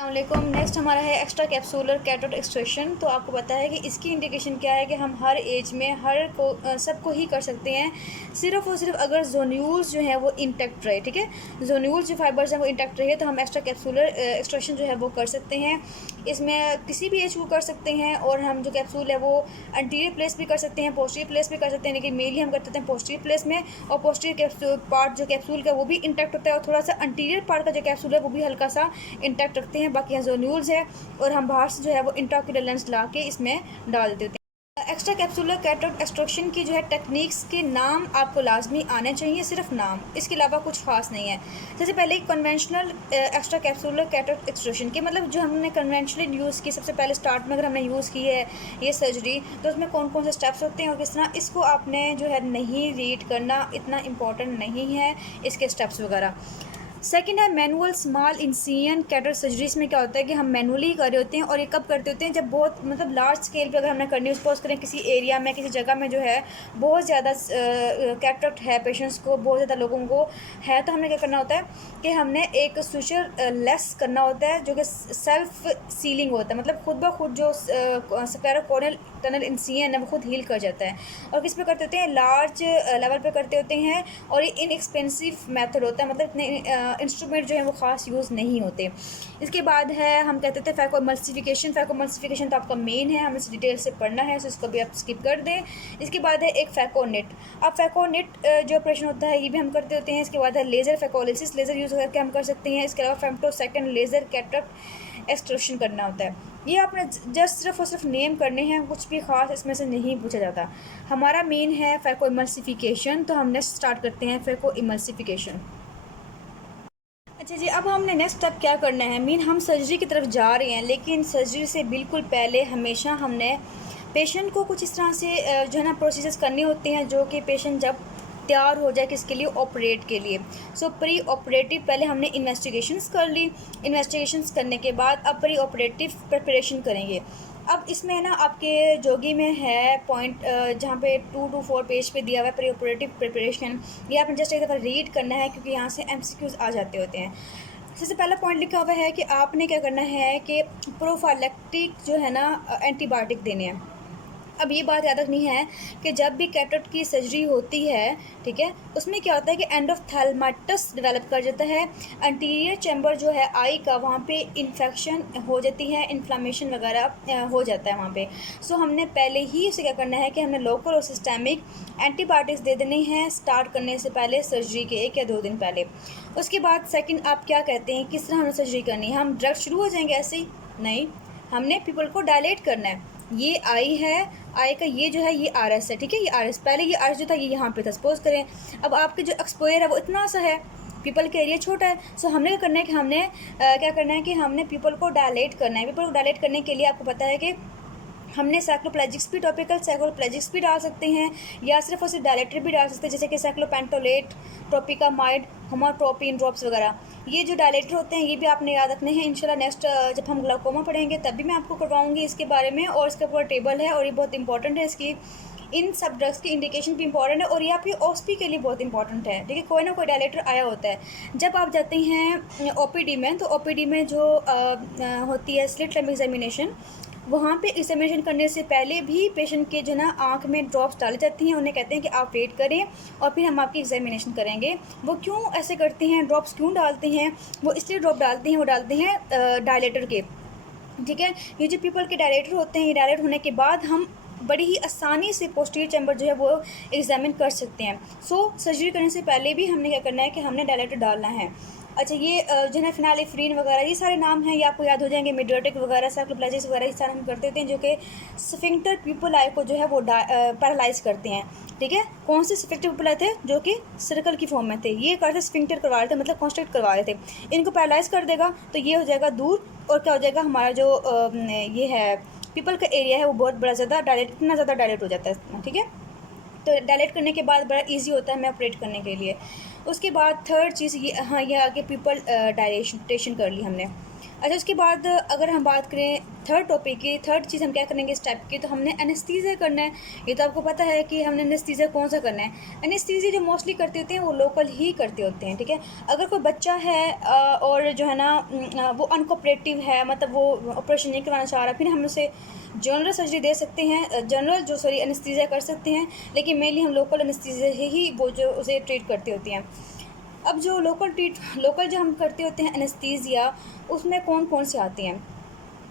अस्सलामुअलैकुम। नेक्स्ट हमारा है एक्स्ट्रा कैप्सूलर कैटरेक्ट एक्सट्रैक्शन। तो आपको पता है कि इसकी इंडिकेशन क्या है कि हम हर एज में सबको ही कर सकते हैं, सिर्फ़ और सिर्फ अगर जोन्यूल्स जो है वो इंटैक्ट रहे। ठीक है, जोन्यूल्स जो फाइबर्स हैं वो इंटैक्ट रहे तो हम एक्स्ट्रा कैप्सूलर एक्सट्रैक्शन जो है वो कर सकते हैं। इसमें किसी भी एज को कर सकते हैं और हम जो कैप्सूल है वो एंटीरियर प्लेस भी कर सकते हैं, पोस्टीरियर प्लेस भी कर सकते हैं, लेकिन मेनली हम करते हैं पोस्टीरियर प्लेस में। और पोस्टीरियर कैप्सूल पार्ट जो कैप्सूल का वो भी इंटैक्ट होता है और थोड़ा सा एंटीरियर पार्ट का जो कैप्सूल है वो भी हल्का सा इंटैक्ट रखते हैं। बाकी यहाँ जोन्यूल्स है और हम बाहर से जो है वो इंट्राक्यूलर लेंस ला के इसमें डाल देते हैं। एक्स्ट्रा कैप्सूलर कैटरेक्ट एक्सट्रैक्शन की जो है टेक्निक्स के नाम आपको लाजमी आने चाहिए, सिर्फ नाम, इसके अलावा कुछ खास नहीं है। जैसे पहले conventional extra capsular cataract extraction के मतलब जो हमने कन्वेंशनली यूज़ की, सबसे पहले स्टार्ट में अगर हमने यूज़ की है ये सर्जरी, तो उसमें कौन कौन से स्टेप्स होते हैं और किस तरह, इसको आपने जो है नहीं रीड करना, इतना इंपॉर्टेंट नहीं है इसके स्टेप्स वगैरह। सेकंड है manual small incision cataract surgeries में क्या होता है कि हम मैनुअली कर रहे होते हैं और ये कब करते होते हैं जब बहुत मतलब लार्ज स्केल पे अगर हमने करनी है। सपोज करें किसी एरिया में, किसी जगह में जो है बहुत ज़्यादा कैटरेक्ट है, पेशेंट्स को बहुत ज़्यादा लोगों को है, तो हमने क्या करना होता है कि हमने एक सुचर लेस करना होता है जो कि सेल्फ सीलिंग होता है, मतलब खुद ब खुद जो स्क्लेरोकोनियल टनल इंसिजन है वो खुद हील कर जाता है। और किस पे करते होते हैं, लार्ज लेवल पे करते होते हैं और ये इनएक्सपेंसिव मेथड होता है, मतलब इतने इंस्ट्रूमेंट जो है वो ख़ास यूज़ नहीं होते। इसके बाद है हम कहते थे फैकोमल्सिफिकेशन। फैकोमल्सिफिकेशन तो आपका मेन है, हमें इस डिटेल से पढ़ना है, तो इसको भी आप स्किप कर दें। इसके बाद है एक फैकोनिट। अब फैकोनिट जो ऑपरेशन होता है ये भी हम करते होते हैं। इसके बाद है लेज़र फैकोलिसिस, लेज़र यूज़ करके हम कर सकते हैं। इसके अलावा फेमटोसेकंड लेज़र कैटरेक्ट एक्सट्रैक्शन करना होता है। ये आपने जस्ट सिर्फ और सिर्फ नेम करने हैं, कुछ भी ख़ास इसमें से नहीं पूछा जाता। हमारा मेन है फैको इमल्सिफिकेशन, तो हम नेक्स्ट स्टार्ट करते हैं फैको इमल्सिफिकेशन। अच्छा जी, अब हमने नेक्स्ट स्टेप क्या करना है, मीन हम सर्जरी की तरफ जा रहे हैं, लेकिन सर्जरी से बिल्कुल पहले हमेशा हमने पेशेंट को कुछ इस तरह से जो है ना प्रोसीजर्स करने होते हैं जो कि पेशेंट जब तैयार हो जाए किसके लिए, ऑपरेट के लिए। सो प्री ऑपरेटिव पहले हमने इन्वेस्टिगेशंस कर ली, इन्वेस्टिगेशंस करने के बाद अब प्री ऑपरेटिव प्रिपरेशन करेंगे। अब इसमें है ना आपके जोगी में है पॉइंट जहाँ पे 2 to 4 पेज पे दिया हुआ है प्री ऑपरेटिव प्रिपरेशन। ये आपने जस्ट एक दफ़ा रीड करना है क्योंकि यहाँ से MCQs आ जाते होते हैं। सबसे पहला पॉइंट लिखा हुआ है कि आपने क्या करना है कि प्रोफाइलैक्टिक जो है ना एंटीबायोटिक देने हैं। अब ये बात याद रखनी है कि जब भी कैटरेक्ट की सर्जरी होती है, ठीक है, उसमें क्या होता है कि एंडोथेल्माइटिस डेवलप कर जाता है। एंटीरियर चैम्बर जो है आई का, वहाँ पे इन्फेक्शन हो जाती है, इन्फ्लामेशन वगैरह हो जाता है वहाँ पे। सो हमने पहले ही उसे क्या करना है कि हमने लोकल और सिस्टेमिक एंटीबायोटिक्स दे देने हैं स्टार्ट करने से पहले, सर्जरी के 1 या 2 दिन पहले। उसके बाद सेकंड आप क्या कहते हैं किस तरह हमें सर्जरी करनी है, हम डायरेक्ट शुरू हो जाएंगे ऐसे ही नहीं, हमने पीपल को डायलेट करना है। ये आई है, आई का ये जो है ये RS है, ठीक है, ये RS, पहले ये RS जो था ये यहाँ पे था। सपोज करें अब आपके जो एक्सपोयर है वो इतना सा है, पीपल का एरिया छोटा है। सो हमने क्या करना है कि हमने क्या करना है कि हमने पीपल को डायलेट करना है। पीपल को डायलेट करने के लिए आपको पता है कि हमने साइक्लोप्लेजिक्स भी, टॉपिकल साइक्लोप्लेजिक्स भी डाल सकते हैं या सिर्फ और सिर्फ डायलेटर भी डाल सकते हैं, जैसे कि साइक्लोपेंटोलेट, ट्रोपिकामाइड, होमाट्रोपिन ड्रॉप्स वगैरह। ये जो डायलेटर होते हैं ये भी आपने याद रखने हैं। इंशाल्लाह नेक्स्ट जब हम ग्लाकोमा पढ़ेंगे तब भी मैं आपको करवाऊंगी इसके बारे में, और इसका पूरा टेबल है और ये बहुत इंपॉर्टेंट है। इसकी इन सब ड्रग्स की इंडिकेशन भी इंपॉर्टेंट है और ये आपकी OSP के लिए बहुत इंपॉर्टेंट है। ठीक है, कोई ना कोई डायलेटर आया होता है। जब आप जाते हैं OPD में, तो OPD में जो होती है स्लिट लैम्प एग्जामिनेशन, वहाँ पे एग्जामिनेशन करने से पहले भी पेशेंट के जो ना आँख में ड्रॉप्स डाली जाती हैं। उन्हें कहते हैं कि आप वेट करें और फिर हम आपकी एग्जामिनेशन करेंगे। वो क्यों ऐसे करते हैं, ड्रॉप्स क्यों डालते हैं, वो इसलिए ड्रॉप डालते हैं, वो डालते हैं डायलेटर के। ठीक है, ये जो पीपल के डायलेटर होते हैं, ये डायलेट होने के बाद हम बड़ी ही आसानी से पोस्टीरियर चैम्बर जो है वो एग्जामिन कर सकते हैं। सो सर्जरी करने से पहले भी हमने क्या करना है कि हमने डायलेटर डालना है। अच्छा, ये जो है फिनालिफ्रीन वगैरह ये सारे नाम हैं, ये आपको याद हो जाएंगे। मिड्रोटिक वगैरह, साइक्लोप्लेजिक्स वगैरह ये सारे हम करते होते हैं जो कि स्फिंक्टर पीपल आई को जो है वो पैरालाइज करते हैं। ठीक है, कौन से स्फिंक्टर पीपल आए थे जो कि सर्कल की फॉर्म में थे, ये करते स्फिंक्टर करवा रहे थे, मतलब कॉन्स्ट्रक्ट करवा रहे थे। इनको पैरालाइज कर देगा तो ये हो जाएगा दूर, और क्या हो जाएगा हमारा जो ये है पीपल का एरिया है वो बहुत बड़ा ज़्यादा डायलेट, इतना ज़्यादा डायलेट हो जाता है। ठीक है, तो डायलेट करने के बाद बड़ा इजी होता है हमें ऑपरेट करने के लिए। उसके बाद थर्ड चीज़ ये, हाँ, ये आगे पीपल डायलेटेशन कर ली हमने। अच्छा, उसके बाद अगर हम बात करें थर्ड टॉपिक की, थर्ड चीज़ हम क्या करेंगे इस टाइप की, तो हमने एनेस्थीसिया करना है। ये तो आपको पता है कि हमने एनेस्थीसिया कौन सा करना है। एनेस्थीसिया जो मोस्टली करते होते हैं वो लोकल ही करते होते हैं, ठीक है। अगर कोई बच्चा है और जो है ना वो अनकोऑपरेटिव है, मतलब वो ऑपरेशन नहीं करवाना चाह रहा, फिर हम उसे जनरल सर्जरी दे सकते हैं, जनरल जो सॉरी एनेस्थीसिया कर सकते हैं, लेकिन मेनली हम लोकल एनेस्थीसिया ही वो जो उसे ट्रीट करती होती हैं। अब जो लोकल जो हम करते होते हैं एनेस्थीसिया, उसमें कौन कौन से आते हैं।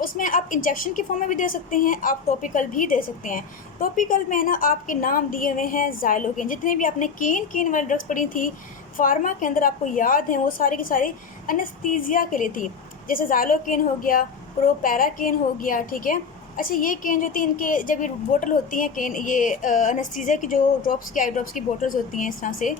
उसमें आप इंजेक्शन के फॉर्म में भी दे सकते हैं, आप टॉपिकल भी दे सकते हैं। टॉपिकल में ना आपके नाम दिए हुए हैं ज़ाइलोकेन, जितने भी आपने केन वाली ड्रग्स पढ़ी थी फार्मा के अंदर, आपको याद है वो सारी की सारी एनेस्थीसिया के लिए थी। जैसे ज़ाइलोकेन हो गया, प्रोपैराकेन हो गया, ठीक है। अच्छा, ये केन जो थी, इनके जब ये बोतल होती हैं केन, ये एनेस्थीसिया की जो ड्रॉप्स की आई ड्रॉप्स की बोटल्स होती हैं इस तरह से,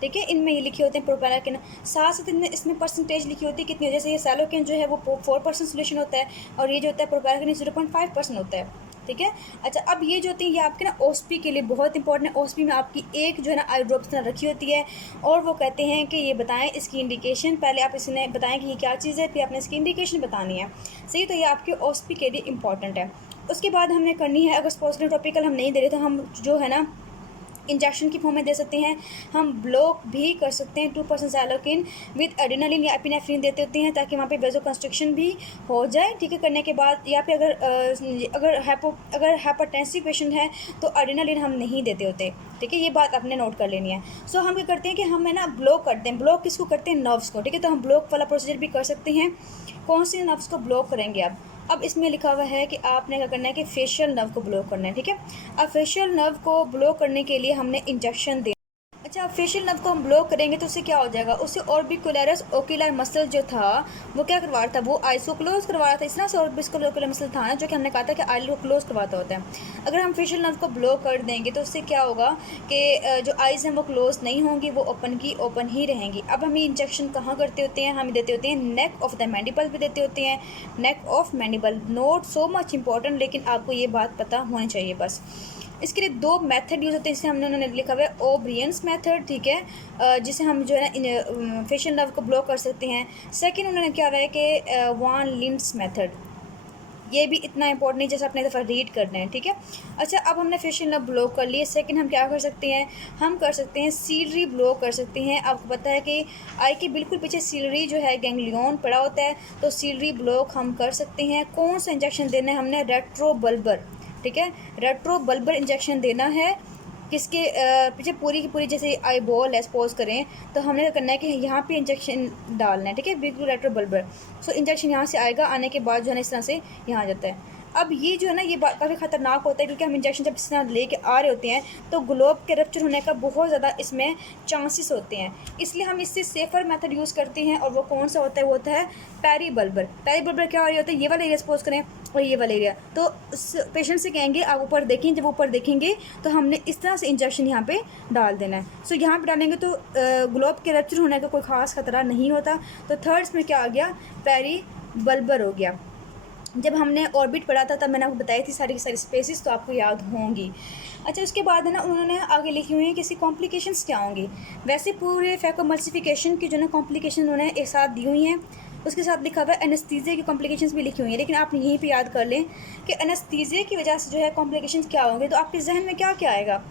ठीक है, इनमें ये लिखे होते हैं प्रोपैराकेन, साथ साथ इनमें इसमें परसेंटेज लिखी होती है कितनी। जैसे ये सैलोकेन जो है वो 4% सोल्यूशन होता है, और ये जो होता है प्रोपैराकेन 0.5% होता है, ठीक है। अच्छा, अब ये जो होती है ये आपके ना ओस्पी के लिए बहुत इंपॉर्टेंट है। ओस्पी में आपकी एक जो है ना आई ड्रॉप्स रखी होती है, और वो कहते हैं कि ये बताएं इसकी इंडिकेशन, पहले आप इसने बताएं कि ये क्या चीज़ है, फिर आपने इसकी इंडिकेशन बतानी है, सही। तो ये आपके ओस्पी के लिए इंपॉर्टेंट है। उसके बाद हमने करनी है, अगर स्पोर्ट्स टॉपिकल हम नहीं दे रहे तो हम जो है ना इंजेक्शन की फॉर्म में दे सकते हैं। हम ब्लॉक भी कर सकते हैं 2% ज़ाइलोकेन विद एड्रेनालिन या एपिनेफ्रिन देते होते हैं, ताकि वहाँ पे वेजो कंस्ट्रक्शन भी हो जाए, ठीक है। करने के बाद या फिर अगर हाइपरटेंसिव पेशेंट है तो एड्रेनालिन हम नहीं देते होते, ठीक है। ये बात आपने नोट कर लेनी है। सो हम क्या करते हैं कि हम है ना ब्लॉक करते हैं। ब्लॉक किसको करते हैं? नर्व्स को, ठीक है। तो हम ब्लॉक वाला प्रोसीजर भी कर सकते हैं। कौन से नर्व्स को ब्लॉक करेंगे आप? अब इसमें लिखा हुआ है कि आपने क्या करना है कि फेशियल नर्व को ब्लॉक करना है, ठीक है। अब फेशियल नर्व को ब्लॉक करने के लिए हमने इंजेक्शन दे। अच्छा, फेशियल नर्व को हम ब्लॉक करेंगे तो उससे क्या हो जाएगा, उससे ऑर्बिकुलरिस ओकुलर मसल जो था वो क्या करवा रहा था, वो आइस को क्लोज करवा रहा था। इस तरह से ऑर्बिकुलर ओकुलर मसल था ना, जो कि हमने कहा था कि आई को क्लोज करवाता होता है। अगर हम फेशियल नर्व को ब्लॉक कर देंगे तो उससे क्या होगा कि जो आइज़ हैं वो क्लोज नहीं होंगी, वो ओपन की ओपन ही रहेंगी। अब हम ये इंजेक्शन कहाँ करते होते हैं? हम देते होते हैं नेक ऑफ द मैंडिबल पे देते होते हैं, neck of mandible. Note so much important, लेकिन आपको ये बात पता होनी चाहिए बस। इसके लिए दो मेथड यूज़ होते हैं, जिसे हमने उन्होंने लिखा हुआ है ओब्रियंस मेथड, ठीक है, जिसे हम जो है ना फेशियल नर्व को ब्लॉक कर सकते हैं। सेकंड उन्होंने क्या है कि वान लिंड्स मेथड, ये भी इतना इंपॉर्टेंट नहीं, जैसे अपने दफ़ा रीड करना है, ठीक है। अच्छा, अब हमने फेशियल नर्व ब्लॉक कर लिए। सेकंड हम क्या कर सकते हैं? हम कर सकते हैं सीलरी ब्लॉक कर सकते हैं। आपको पता है कि आई के बिल्कुल पीछे सीलरी जो है गैंग्लियन पड़ा होता है, तो सीलरी ब्लॉक हम कर सकते हैं। कौन सा इंजेक्शन देना है हमने? रेट्रोबल्बर, ठीक है। रेट्रोबल्बर इंजेक्शन देना है किसके पीछे? पूरी की पूरी जैसे आई बॉल है सपोज करें, तो हमने क्या करना है कि यहाँ पे इंजेक्शन डालना है, ठीक है, बिल्कुल रेट्रोबल्बर। सो इंजेक्शन यहाँ से आएगा, आने के बाद जो है ना इस तरह से यहाँ आ जाता है। अब ये जो है ना ये काफ़ी ख़तरनाक होता है, क्योंकि हम इंजेक्शन जब इस तरह लेके आ रहे होते हैं तो ग्लोब के रप्चर होने का बहुत ज़्यादा इसमें चांसेस होते हैं। इसलिए हम इससे सेफ़र मेथड यूज़ करते हैं, और वो कौन सा होता है? वो होता है पेरीबल्बर। पेरीबल्बर क्या होता है? ये वाला एरिया सपोज करें और ये वाला एरिया, तो पेशेंट से कहेंगे आप ऊपर देखें, जब ऊपर देखेंगे तो हमने इस तरह से इंजेक्शन यहाँ पे डाल देना है। सो यहाँ पे डालेंगे तो ग्लोब के रप्चर होने का कोई ख़ास खतरा नहीं होता। तो थर्ड इसमें क्या आ गया? पेरीबल्बर हो गया। जब हमने ऑर्बिट पढ़ा था तब मैंने आपको बताई थी सारी की सारी स्पेसिस, तो आपको याद होंगी। अच्छा, उसके बाद है ना उन्होंने आगे लिखी हुई है कि इसकी कॉम्प्लिकेशंस क्या होंगी। वैसे पूरे फैकोमल्सिफिकेशन की जो ना कॉम्प्लिकेशन उन्होंने एक साथ दी हुई हैं, उसके साथ लिखा हुआ है एनेस्थीसिया की कॉम्प्लिकेशंस भी लिखी हुई हैं, लेकिन आप यहीं पे याद कर लें कि एनेस्थीसिया की वजह से जो है कॉम्प्लिकेशंस क्या होंगे। तो आपके जहन में क्या क्या आएगा?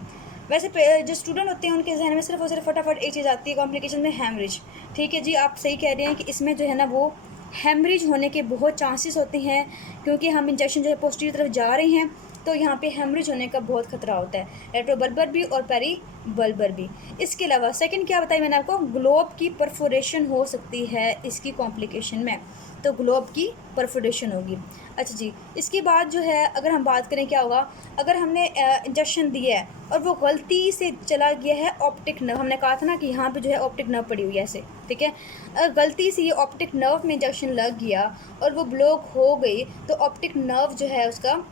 वैसे जो स्टूडेंट होते हैं उनके जहन में सिर्फ और सिर्फ फटाफट एक चीज़ आती है कॉम्प्लिकेशन में, हैमरेज, ठीक है जी। आप सही कह रहे हैं कि इसमें जो है ना वो हेमरेज होने के बहुत चांसेस होते हैं, क्योंकि हम इंजेक्शन जो है पोस्टीरियर तरफ जा रहे हैं, तो यहाँ पे हेमरेज होने का बहुत खतरा होता है। रेट्रोबल्बर भी और पेरीबल्बर भी। इसके अलावा सेकंड क्या बताया मैंने आपको? ग्लोब की परफोरेशन हो सकती है इसकी कॉम्प्लिकेशन में, तो ग्लोब की परफोरेशन होगी। अच्छा जी, इसके बाद जो है अगर हम बात करें क्या होगा, अगर हमने इंजेक्शन दिया है और वो गलती से चला गया है ऑप्टिक नर्व, हमने कहा था ना कि यहाँ पे जो है ऑप्टिक नर्व पड़ी हुई है ऐसे, ठीक है। अगर गलती से ये ऑप्टिक नर्व में इंजेक्शन लग गया और वो ब्लॉक हो गई, तो ऑप्टिक नर्व जो है उसका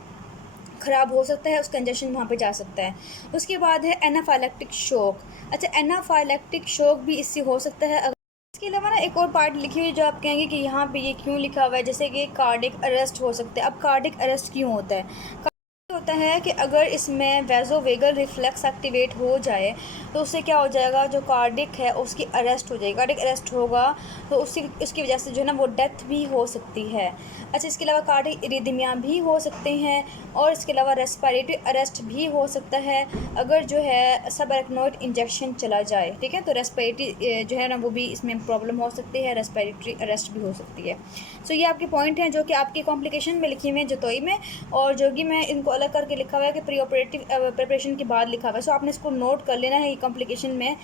ख़राब हो सकता है, उसका इंजेक्शन वहाँ पे जा सकता है। उसके बाद है एनाफाइलेक्टिक शॉक। अच्छा, एनाफाइलेक्टिक शॉक भी इससे हो सकता है। इसके अलावा ना एक और पार्ट लिखी हुई है जो आप कहेंगे कि यहाँ पे ये क्यों लिखा हुआ है, जैसे कि कार्डिक अरेस्ट हो सकता है। अब कार्डिक अरेस्ट क्यों होता है? होता है कि अगर इसमें वैज़ोवेगल रिफ्लेक्स एक्टिवेट हो जाए तो उससे क्या हो जाएगा, जो कार्डिक है उसकी अरेस्ट हो जाएगी। कार्डिक अरेस्ट होगा तो उसकी वजह से जो है ना वो डेथ भी हो सकती है। अच्छा, इसके अलावा कार्डिक इरिदमिया भी हो सकते हैं और इसके अलावा रेस्पिरेटरी अरेस्ट भी हो सकता है अगर जो है सब एरेक्नोइड इंजेक्शन चला जाए। ठीक है, तो रेस्पिरेटरी जो है ना वो भी इसमें प्रॉब्लम हो सकती है, रेस्पिरेटरी अरेस्ट भी हो सकती है। सो ये आपके पॉइंट हैं जो कि आपकी कॉम्प्लिकेशन में लिखे हुए हैं जतोई में, और जो कि मैं इनको अलग करके लिखा हुआ है कि प्री ऑपरेटिव प्रिपरेशन के बाद लिखा हुआ है। सो आपने इसको नोट कर लेना है, ये कॉम्प्लिकेशन में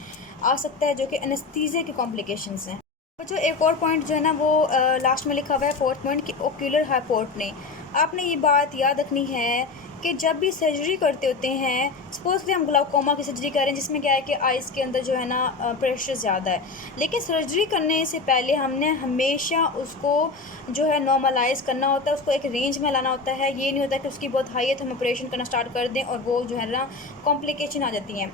आ सकता है जो कि एनेस्थीसिया की कॉम्प्लिकेशंस हैं। बच्चों एक और पॉइंट जो है ना वो लास्ट में लिखा हुआ है, फोर्थ पॉइंट कि ओक्यूलर हाइपोटनी। आपने ये बात याद रखनी है कि जब भी सर्जरी करते होते हैं, सपोज कि हम ग्लाउकोमा की सर्जरी करें जिसमें क्या है कि आइज़ के अंदर जो है ना प्रेशर ज़्यादा है, लेकिन सर्जरी करने से पहले हमने हमेशा उसको जो है नॉर्मलाइज़ करना होता है, उसको एक रेंज में लाना होता है। ये नहीं होता कि उसकी बहुत हाई है तो हम ऑपरेशन करना स्टार्ट कर दें और वो जो है ना कॉम्प्लिकेशन आ जाती हैं।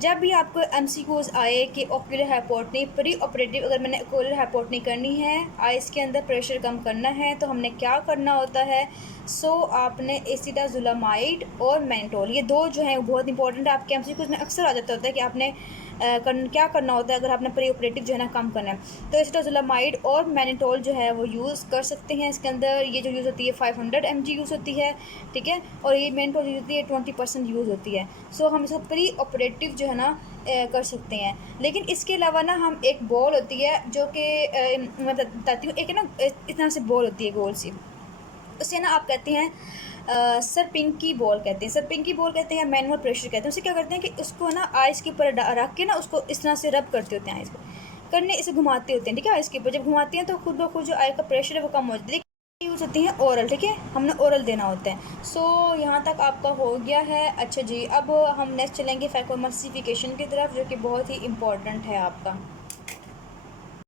जब भी आपको MCQs आए कि ओक्यूलर हाइपोटनी प्री ऑपरेटिव, अगर मैंने ओक्यूलर हाइपोटनी करनी है, आइज़ के अंदर प्रेशर कम करना है, तो हमने क्या करना होता है, आपने एसिटाज़ोलामाइड और मेंटोल, ये दो जो हैं बहुत इंपॉर्टेंट है। आपके MCQs में अक्सर आ जाता होता है कि आपने क्या करना होता है अगर आपने प्री ऑपरेटिव जो है ना कम करना है, तो एसिटाज़ोलामाइड और मेनिटोल जो है वो यूज़ कर सकते हैं। इसके अंदर ये जो यूज़ होती है 500 mg यूज़ होती है, ठीक है, और ये मेनिटोल यूज़ होती है 20% यूज़ होती है। हम इसको प्री ऑपरेटिव जो है ना कर सकते हैं। लेकिन इसके अलावा ना हम एक बॉल होती है जो कि मैं बताती हूँ, एक ना इस तरह से बॉल होती है गोल सी, उसे ना आप कहते हैं सरपिंकी बॉल कहते हैं, सरपिंकी बॉल कहते हैं, मैनुअल प्रेशर कहते हैं। उसे क्या करते हैं कि उसको ना आइस के ऊपर रख के ना उसको इस तरह से रब करते होते हैं, आइस को करने इसे घुमाते होते हैं, ठीक है। आइस के ऊपर जब घुमाते हैं तो खुद ब खुद जो आई का प्रेशर है वो कम हो जाता है। यूज़ होती हैं ओरल, ठीक है, हमने ओरल देना होता है। यहाँ तक आपका हो गया है। अच्छा जी, अब हम नेक्स्ट चलेंगे फैकोमाल्सिफिकेशन की तरफ, जो कि बहुत ही इम्पोर्टेंट है आपका।